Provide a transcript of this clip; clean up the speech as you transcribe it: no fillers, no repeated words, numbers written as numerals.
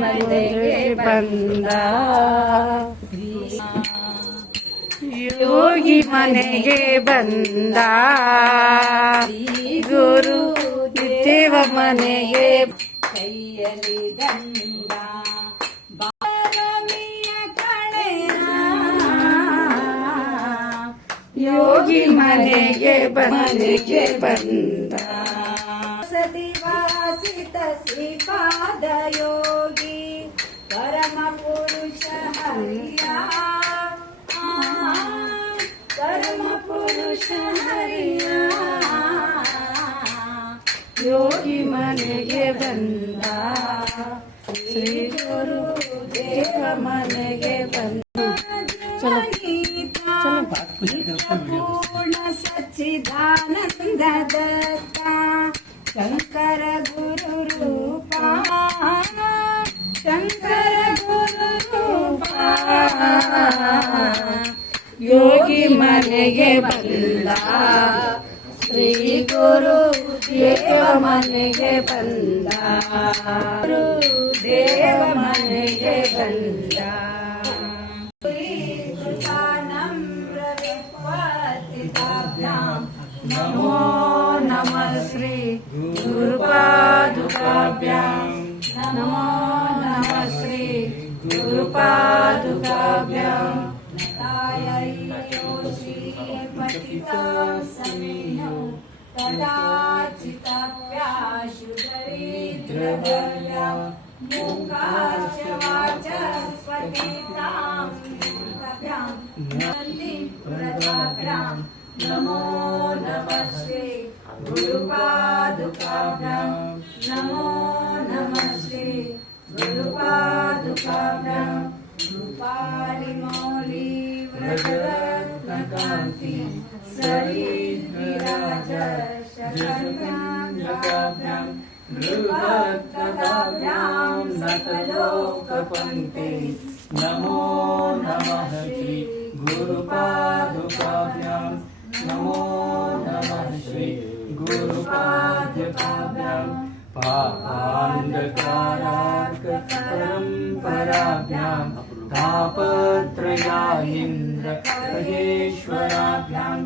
ಮನೆಗೆ ಬಂದ ಯೋಗಿ ಮನೆಗೆ ಬಂದ ಗುರು ದೇವ ಮನೆಗೆ ಕೈಯಲ್ಲಿ ಗಂಡ ಬಾರಮಿಯ ಕಳೆಯ ಯೋಗಿ ಮನೆಗೆ ಬಂದ ಸದಿವಾಸಿತ ಶ್ರೀಪಾದ ಯೋಗಿ ಪರಮ ಪುರುಷ ಹರಿಯ ಪರಮ ಪುರುಷ ಹರಿಯ ಯೋಗಿ ಮನೆಗೆ ಬಂದ ಶ್ರೀ ಗುರು ದೇವ ಮನೆಗೆ ಬಂದ ಪೂರ್ಣ ಸಚ್ಚಿದಾನಂದ ದತ್ತ ಶಂಕರ ಗುರು ರೂಪ ಶಂಕರ ಗುರು ರೂಪ ಯೋಗಿ ಮನೆಗೆ ಬಂದ ಶ್ರೀ ಗುರು ದೇವ ಮನೆಗೆ ಬಂದ ಗುರು ದೇವ ಮನೆಗೆ ಬಂದ ನಮೋ ನಮಃ ಶ್ರೀ ಗುರುಪಾದುಕಾಭ್ಯಾಂ ನಮೋ ನಮಃ ಶ್ರೀ ಗುರುಪಾದುಕಾಭ್ಯಾಂ कदाचितप्याशु दरिद्रभया मूकास्य वाचस्पतितां प्रदाभ्यां नमो नमः श्री गुरुपादुकाभ्यां नमो नमः श्री गुरुपादुकाभ्यां रूपालिमौली व्रजरत्नकान्ति सरिद्विराज शतकाभ्यां नृभक्तकाभ्यां नतलोकपङ्क्ते नमो नमः श्री गुरुपादुकाभ्यां नमो नमः श्री गुरुपादुकाभ्यां पापान्धकारार्क परम्पराभ्यां तापत्रयायीन्द्र महेश्वराभ्यां